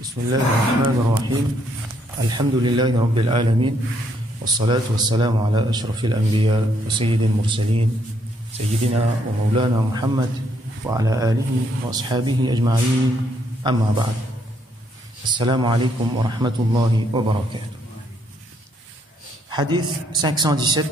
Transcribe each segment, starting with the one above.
بسم الله الرحمن الرحيم الحمد لله رب العالمين والصلاة والسلام على أشرف الأنبياء وسيد المرسلين سيدنا ومولانا محمد وعلى آله وأصحابه أجمعين أما بعد السلام عليكم ورحمة الله وبركاته. حديث 517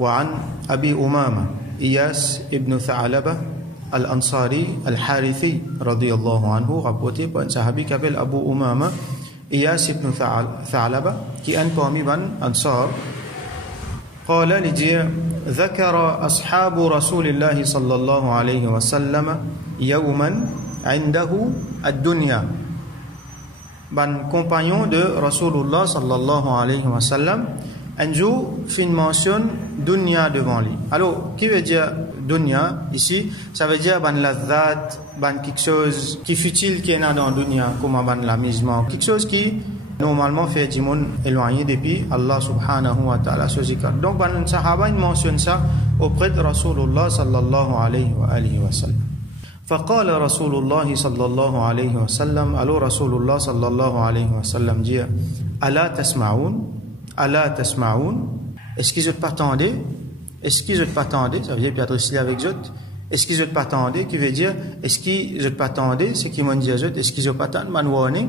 وعن أبي أمامة إياس ابن ثعلبة Al-Ansari Al-Harithi radhiyallahu anhu, rapporté par un sahabi qui s'appelle Abu Umama Iyas ibn Tha'laba, qui est un parmi les Ansar. قال لجي ذكر أصحاب رسول الله صلى الله عليه وسلم يوما عنده الدنيا. Ban compagnon de Rasulullah sallallahu alayhi wa sallam, un jour, fin mentionne dunya devant lui. Alors, qui veut dire dunya ici? Ça veut dire ban ladhat, ban quelque chose qui est futile qui est dans dunya, comme ban l'amusement, quelque chose qui normalement fait du monde éloigné depuis Allah subhanahu wa ta'ala sur zikr. Donc, ban sahaba il mentionne ça auprès de Rasulullah sallallahu alayhi wa sallam. فقال رسول الله صلى الله عليه وسلم alors Rasulullah sallallahu alayhi wa sallam dit ألا تسمعون Allah tasma'oun, est-ce qu'ils ne pas attendez? Est-ce qu'ils ne pas attendez? Ça veut dire peut-être aussi avec eux. Est-ce qu'ils ne pas attendez? Qui veut dire est-ce qu'ils ne pas attendez? C'est qui m'ont dit à eux. Est-ce qu'ils ne pas attendez? Man warning.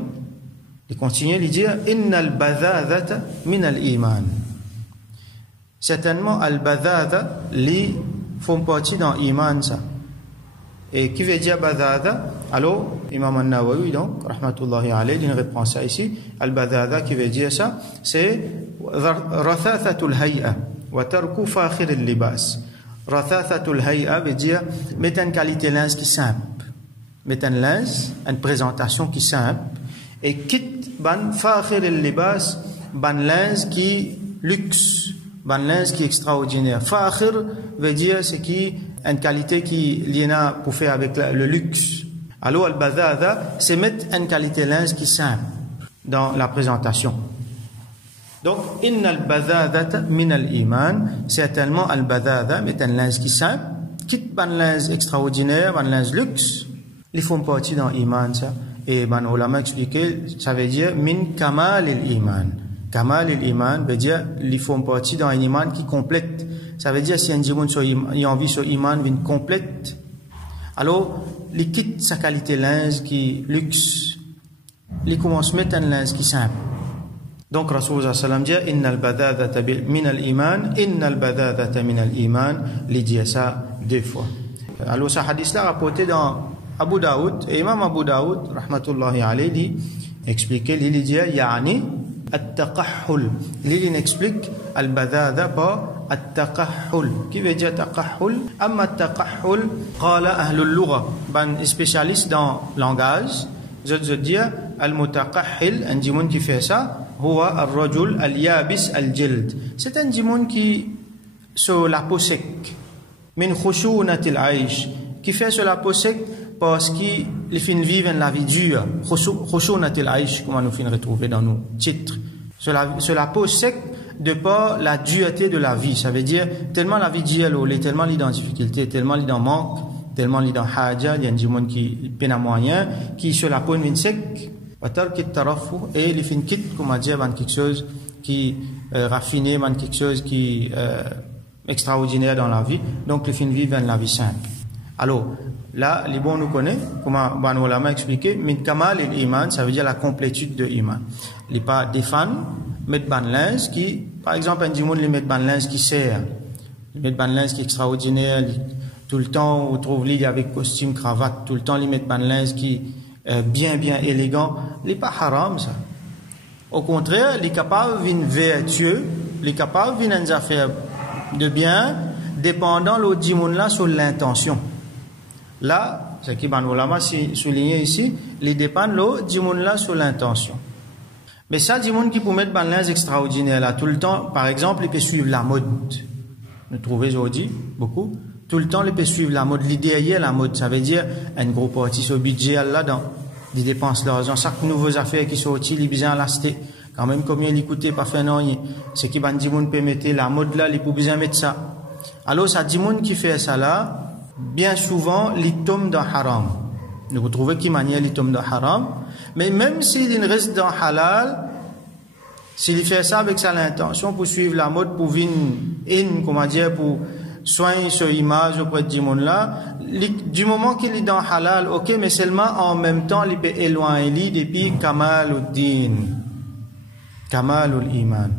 Il continue de dire innal badhadhata min al-iman. Certainement al-badhadha li font partie dans l'iman ça. Et qui veut dire badhadha? Alors Imam An-Nawawi donc rahmatullahi alayhi il répond ça ici. Al-badhadha qui veut dire ça, c'est rathathatul hay'a wa tarku fakhir al-libas. Rathathatul hay'a veut dire mettre une qualité linge qui simple, mettre un linge, une présentation qui simple, et quitte ban fakhir al-libas, ban linge qui luxe, ban linge qui extraordinaire. Fakhir veut dire c'est qui une qualité qui liée pour faire avec le luxe. Alors al-badhadha c'est mettre une qualité linge qui simple dans la présentation. Donc, inna al-badhadhata min al-iman, certainement al-badhadha, mais un linge qui simple, quitte ban linge extraordinaire, ban linge luxe, ils font partie dans l'iman, ça. Et ban ulama expliqué, ça veut dire min kamal al-iman. Kamal al-iman veut dire, ils font partie dans un iman qui complète. Ça veut dire, si un djimoun y a envie sur iman, vient complète. Alors, ils quittent sa qualité linge qui luxe, ils commencent à mettre un linge qui simple. Donc Rasulullah sallam dit innal badhadhata min al-iman, innal badhadhata min al-iman, il dit ça deux fois. Alors ce hadith là rapporté dans Abu Daoud, et Imam Abu Daoud rahmatullahi alayhi dit expliquer il dit yani at-taqahhul, il explique al-badhadha par at-taqahhul. Qui veut dire taqahhul? Amma at-taqahhul qala ahlul lugha, ban spécialiste dans langage, je veux dire al-mutaqahhil, un djimoun qui fait ça هو الرجل اليابس الجلد. C'est un djimoun qui sur la peau sec min khushunatil aish, qui fait sur la peau sec parce qu'il fin vivre la vie dure. Khushunatil aish, comment nous fin retrouver dans nos titres, sur la peau sec de par la dureté de la vie. Ça veut dire tellement la vie dure, tellement il est dans difficulté, tellement il est dans manque, tellement il est dans haja, il y a un djimoun qui peine à moyen, qui sur la peau fin sec et les fin quitte, comme on dit, quelque chose qui raffiné, quelque chose qui extraordinaire dans la vie. Donc les fin vivent la vie simple. Alors là, les bons nous connaissent, comment on l'a expliqué, min kamal et l'iman, ça veut dire la complétude de l'iman. Les pas des fans mettent ban linge qui, par exemple, un djimoun les met ban linge qui sert, les met ban linge qui est extraordinaire, tout le temps on trouve lui avec costume, cravate, tout le temps les met ban linge qui bien élégant, n'est pas haram ça. Au contraire, il est capable d'une vertueux, il est capable d'une affaire de bien, dépendant l'autre djimoun là sur l'intention. Là, ce qui ban ulama souligné ici, il dépend l'autre djimoun là sur l'intention. Mais ça, djimoun qui peut mettre ban linge extraordinaire là tout le temps, par exemple, il peut suivre la mode. Nous trouvons aujourd'hui beaucoup. Tout le temps, il peut suivre la mode. L'idée est la mode. Ça veut dire un gros parti sur le budget là-dedans. Des dépenses d'argent. Chaque nouvelle affaire qui sortit, il est bien l'acheter. Quand même, combien il coûtait, pas faire non. Ce qui va dire, peut mettre la mode là, il peut bien mettre ça. Alors, ça dit, qui fait ça là, bien souvent, il tombe dans haram. Vous trouvez qui manière les tombe dans haram. Mais même s'il reste dans halal, s'il fait ça avec ça l'intention pour suivre la mode, pour comment dire, pour soigner son image auprès du monde là, du moment qu'il est dans halal, ok, mais seulement en même temps, il peut éloigner depuis Kamaluddin, Kamalul Iman.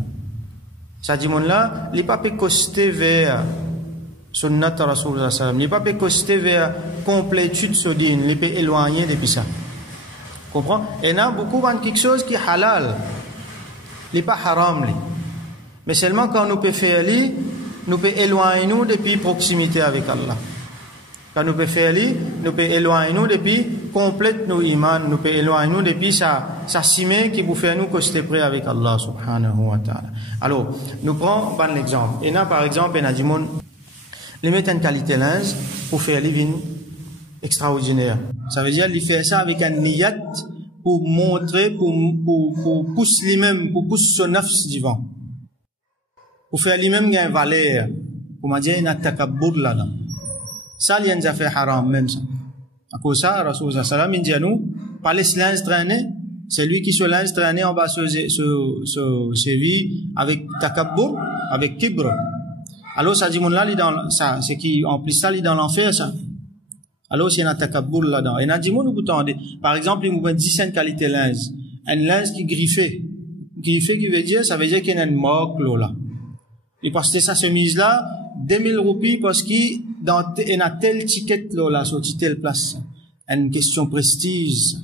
Ça dit monde là, il pas peut coster vers Sunnat Rasulullah sallam, il pas peut coster vers complétude so din, il peut éloigner depuis ça. Comprends? Et il y a beaucoup de quelque chose qui est halal, il n'est pas haram, mais seulement quand nous peut faire nous peut éloigner nous depuis proximité avec Allah. Quand nous peut faire nous peut éloigner nous depuis complète nos iman, nous peut éloigner nous depuis sa cime qui vous fait nous coster près avec Allah subhanahu wa ta'ala. Alors, nous prenons un exemple. Et là, par exemple, il y a du monde, les mettre une qualité linge pour faire les vins extraordinaires. Ça veut dire, il fait ça avec un niyat pour montrer, pour pousser lui-même, pour pousser son nafs divin. Pour faire lui-même une valeur. Pour dire, il y a un takabbur là-dedans. Ça, il y a un affaire haram, même ça. À cause de ça, Rasulullah sallam, il dit à nous, pas les linges traîner, c'est lui qui se linge traîner en bas ses vies avec takabbur, avec kibr. Alors, ça dit, mon là, ça, c'est qui, en plus, ça, il est dans l'enfer, ça. Alors, s'il y a un takabbur là-dedans. Et il y a dit, mon, par exemple, il nous met 10 qualités linge. Un linge qui griffé. Griffé, qui veut dire, ça veut dire qu'il y a une moque, là. Et parce que sa chemise là, 2000 roupies parce qu'il y a tel ticket là, sur telle place. Une question prestige.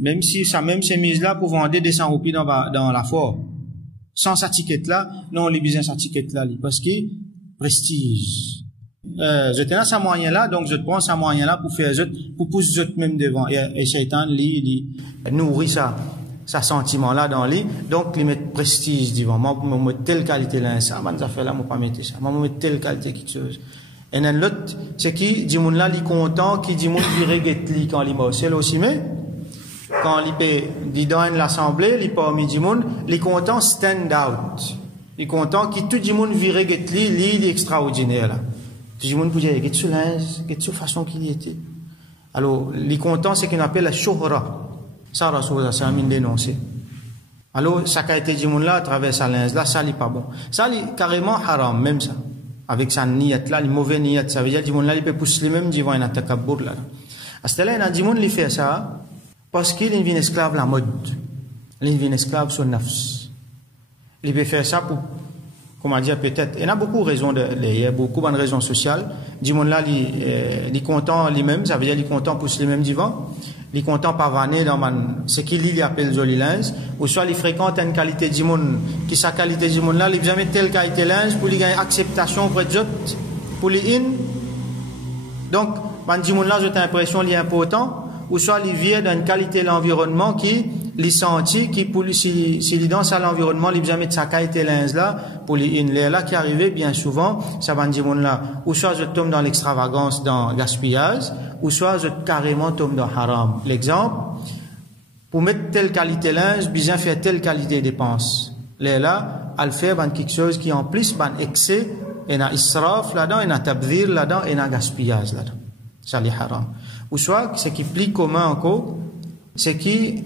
Même si sa même chemise là pour vendre 200 roupies dans la foire. Sans sa ticket là, non, on a besoin de sa ticket là, parce que prestige. Je tenais sa moyen là, donc je prends sa moyen là pour faire pour pousser même devant. Et Shaitan, il nourrit ça sentiment là dans lui, donc il met prestige devant. Moi, je mets telle qualité là, ça, man, ça fait là, moi, pas mettre ça. Moi, je mets telle qualité quelque chose. Et l'autre, c'est qui, dit mon là, il est content, qui dit mon viré guetli quand il est c'est là aussi, mais, quand il dit dans l'assemblée, il parmi du monde, il est content stand out. Il est content qui tout du monde viré guetli, il est extraordinaire là. Tout du monde peut dire, quelle façon qu'il était. Alors, il est content, c'est qu'il appelle la shuhra. Ça, Rasulullah sallam, il dénoncé. Alors, ça a été dit là, à travers sa linge, là, ça, n'est pas bon. Ça, est carrément haram, même ça. Avec sa niyat là, les mauvais niyat, ça veut dire, dit là, il peut pousser lui-même, dit, il y a un takabbur là. À ce là, il y a dit, il fait ça, parce qu'il est une esclave la mode. Il est une esclave son nafs. Il peut faire ça pour, comment dire, peut-être, il y a beaucoup de raisons, il y a beaucoup de raisons sociales. Dit là, il est content lui-même, ça veut dire, il est content pour lui-même divant. Il est content par vanner dans ce qu'il appelle joli linge, ou soit il fréquente une qualité du monde, qui sa qualité du monde là, il jamais telle qualité linge pour lui gagner acceptation auprès de autres, pour lui in. Donc, du monde là, j'ai l'impression qu'il est important, ou soit il vient d'une qualité de l'environnement qui, les senti, qui pour lui, s'il est dans l'environnement, il jamais de sa qualité linge là, pour lui in. Là, qui arrivait bien souvent, ça va du monde là, ou soit je tombe dans l'extravagance, dans le gaspillage, ou soit je carrément tombe dans haram. L'exemple, pour mettre telle qualité linge, bien faire telle qualité dépense. Là, elle fait quelque chose qui en plus, excès, et na israf là-dedans, et na tabdir là-dedans, et na gaspillage là-dedans. Ça les haram. Ou soit, ce qui est plus commun encore, c'est qui,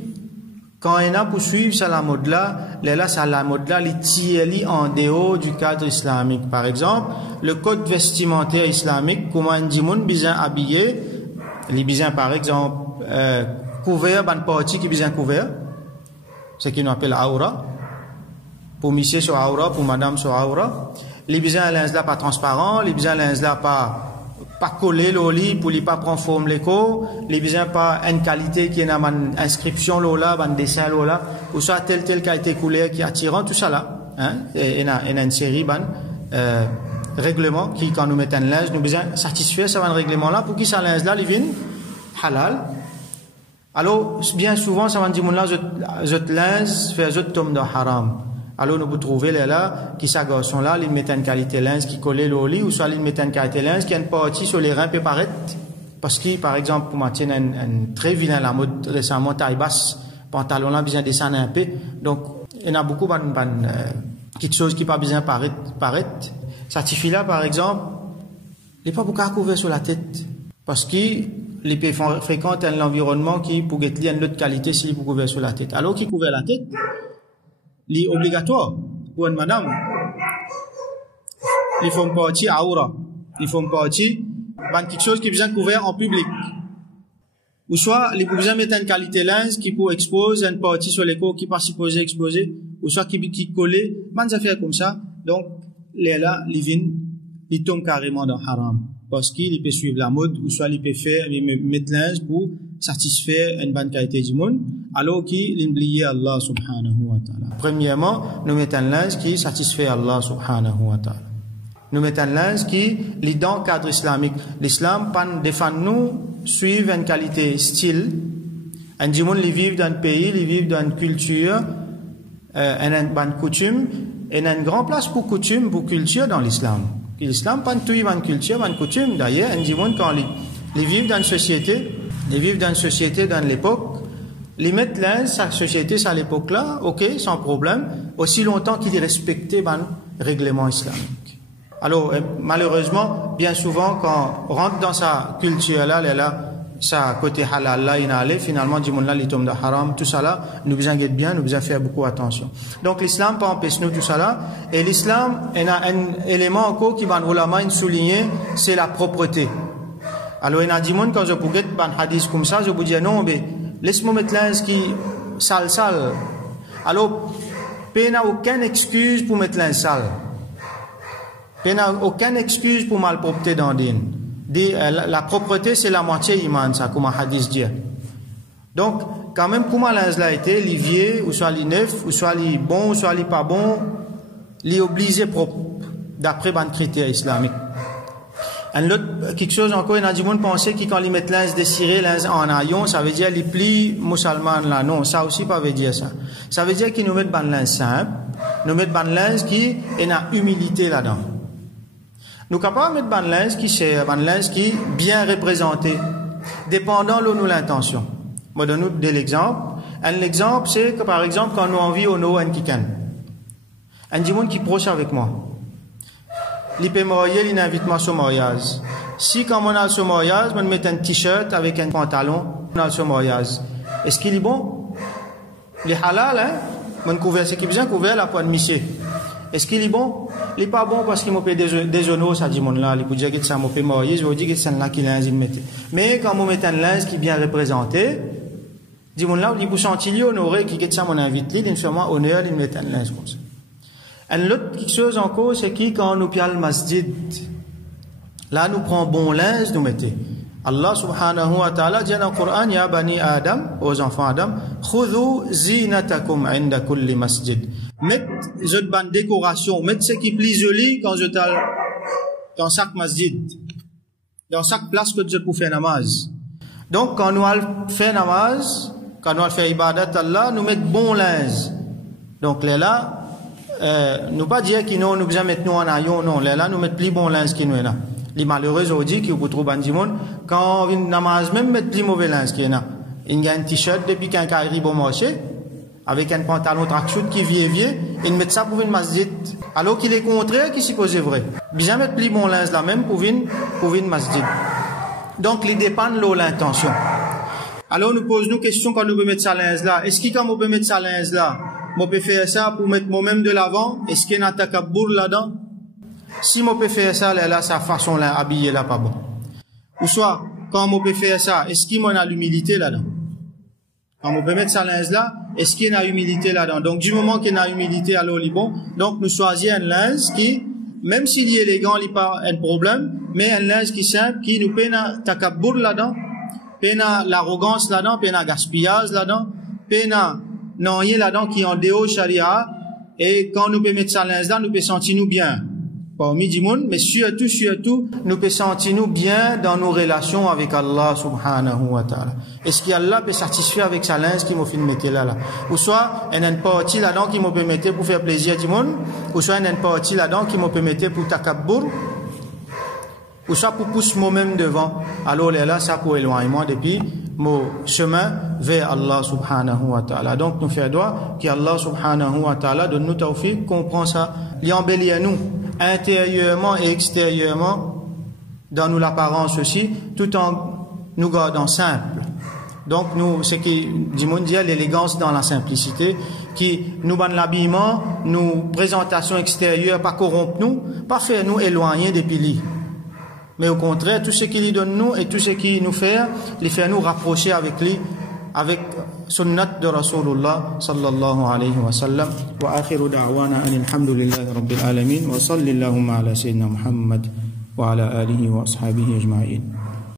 quand il y a pour suivre ça la mode là, ça la mode là, les tiers en dehors du cadre islamique. Par exemple, le code vestimentaire islamique, comment un dimoun bien habillé, les bisins par exemple couvert ban partie qui bisins couvert, ce qu'on appelle aura, pour monsieur sur aura, pour madame sur aura, les bisins linge là pas transparent, les bisins linge là pas collé le lit pour les pas prendre forme l'écho, les bisins pas une qualité qui est une inscription là, un dessin là, ou soit telle qualité couleur qui est attirant, tout ça là, hein, et une série règlement qui, quand nous mettons un linge, nous besoin satisfaire ce règlement là pour qu'il ça linge là, il vienne halal. Alors, bien souvent, ça va dire, là, je linge, fait je tombe dans haram. Alors, nous vous trouvez là, qui ça garçon là, ils mettent une qualité linge qui colle au lit, ou soit ils mettent une qualité linge qui a une partie sur les reins peut paraître, parce que, par exemple, pour maintenir un très vilain la mode récemment, taille basse, pantalon là, besoin de descendre un peu. Donc, il y a beaucoup quelque chose qui pas besoin paraître. Ça suffit là, par exemple, il n'est pas beaucoup à couvrir sur la tête. Parce que les peut fréquentent un environnement qui pour être une autre qualité s'il pour couvrir sur la tête. Alors qui couvert la tête, c'est obligatoire pour une madame. Ils font partie aura, ils font partie de quelque chose qui est besoin couvert en public. Ou soit les besoin mettre une qualité lens qui pour exposer une partie sur l'écho qui pas supposé exposer, ou soit qui coller, des affaires comme ça. Donc les là, les vins, ils tombent carrément dans haram. Parce qu'il peut suivre la mode, ou soit il peut faire, il mettre linge pour satisfaire une bonne qualité du monde, alors qu'il oublie Allah subhanahu wa ta'ala. Premièrement, nous mettons un linge qui satisfait Allah subhanahu wa ta'ala. Nous mettons un linge qui est dans le cadre islamique. L'islam défend nous suivre une qualité style. Un du monde, ils vivent dans un pays, ils vivent dans une culture, une bonne coutume, et une grande place pour coutume, pour culture dans l'islam. L'islam pas tout une culture, une coutume. D'ailleurs, un du monde quand ils vivent dans une société, dans l'époque, ils mettent là sa société à l'époque là, ok, sans problème, aussi longtemps qu'ils respectaient le règlement islamique. Alors malheureusement, bien souvent quand on rentre dans sa culture là, sa côté halal là, il allait finalement du monde là, il tombe dans haram, tout ça là, nous besoin d'être bien, nous besoin faire beaucoup attention. Donc l'islam pas empêche nous tout ça là, et l'islam il a un élément encore qui va nous la main souligner, c'est la propreté. Alors il y a du monde quand je pourrais un hadith comme ça, je vous dis non, mais laisse-moi mettre linge qui sale. Alors il n'y a aucune excuse pour mettre linge sale. Il n'y a aucune excuse pour malpropreté dans le din. La propreté, c'est la moitié iman, ça, comme un hadith dit. Donc, quand même, comment linge là été, les vieux, ou soit les neufs, ou soit les bons, ou soit les pas bons, les obligés propres, d'après les critères islamiques. Quelque chose encore, il y a du monde pensait que quand ils mettent linge désiré, linge en aillon, ça veut dire les plis musulmans là. Non, ça aussi pas veut dire ça. Ça veut dire qu'ils nous mettent ban linge simple, nous mettent ban linge qui est a humilité là-dedans. Nous sommes capables de mettre ban linge qui c'est ban linge qui bien représenté, dépendant de nous l'intention. Moi donne nous de l'exemple. Un exemple c'est que par exemple quand nous envie au no un kikan. Un du monde qui proche avec moi. Il peut marier, il invite moi sur mariage. Si quand on a le mariage, on met un t-shirt avec un pantalon, on a le mariage. Est-ce qu'il est bon? Il est halal, hein? On couvert, c'est qui bien couvert la pointe monsieur. Est-ce qu'il est bon? Il n'est pas bon parce qu'il m'a fait des zonos, ça dit mon là. Il peut dire que ça m'a fait marier, je vais dire que c'est là qu'il a mettre. Mais quand on met un linge qui est bien représenté, dit mon là, il peut sentir honoré qui est ça mon invite, il est seulement honneur, il met un linge comme ça. Et l'autre chose encore, c'est que quand nous pions le masjid, là nous prenons bon linge, nous mettons. Allah subhanahu wa ta'ala dit dans le Coran, Ya bani Adam, aux enfants Adam, Khudhu zinatakum inda kulli masjid. Mettez une bonne décoration, mettez ce qui est plus joli quand je t'ai dans chaque masjid, dans chaque place que je peux faire namaz. Donc quand nous allons faire namaz, quand nous allons faire ibadat Allah, nous mettons bon linge. Donc là, nous pas dire que nous besoin mettre nous en aillon, non, là nous mettre plus bon linge qui nous est là. Les malheureux aujourd'hui qui vous trouvent dans le monde, quand on vient namaz même mettre plus mauvais linge qui est là. Il y a un t-shirt depuis qu'un carré bon marché, avec un pantalon tracksuit qui vieux, il met ça pour une masjid. Alors qu'il est contraire qui s'y pose vrai. Bien mettre plus bon linge là même pour une masjid. Donc il dépend de l'intention. Alors nous posons nous question quand nous pouvons mettre ça linge là. Est-ce que quand on peut mettre ça linge là, on peut faire ça pour mettre moi-même de l'avant? Est-ce qu'il y a un takabour là-dedans? Si on peut faire ça, là, sa façon là, habillée là, pas bon. Ou soit, quand on peut faire ça, est-ce qu'il y a l'humilité là-dedans? Quand on peut mettre ça linge là, est-ce qu'il y a l'humilité là-dedans? Donc, du moment qu'il y a l'humilité, alors il est bon. Donc, nous choisissons un linge qui, même s'il est élégant, il n'y a pas un problème, mais un linge qui est simple, qui nous peine à takabour là-dedans, peine à l'arrogance là-dedans, peine à gaspillage là-dedans, peine à non rien là-dedans qui est en déo charia, et quand nous pouvons mettre ça linge là, nous pouvons sentir nous bien. Parmi du monde, mais surtout, nous pouvons sentir nous bien dans nos relations avec Allah subhanahu wa ta'ala. Est-ce qu'Allah peut satisfaire avec sa linge qui m'a fait mettre là? Ou soit, il y a une partie là-dedans qui m'a permettre pour faire plaisir du monde, ou soit il y a une partie là-dedans qui m'a permettre pour takabbur, ou soit pour pousser moi-même devant. Alors là, ça pour éloignement depuis mon chemin vers Allah subhanahu wa ta'ala. Donc, nous faisons droit qu'Allah subhanahu wa ta'ala donne nous tawfiq, comprend ça, il embellit à nous, intérieurement et extérieurement, dans nous l'apparence aussi, tout en nous gardons simple. Donc, nous, ce qui dit mondial, l'élégance dans la simplicité, qui nous donne l'habillement, nous, présentation extérieure, pas corrompre nous, pas faire nous éloigner des piliers. Mais au contraire, tout ce qui lui donne nous et tout ce qui nous fait, les fait nous rapprocher avec lui, avec sunnat de Rasulullah sallallahu alayhi wa sallam. Wa akhiru da'wana alhamdulillahi rabbil alamin wa sallallahu ala sayyidina Muhammad wa ala alihi wa ashabihi ajma'in.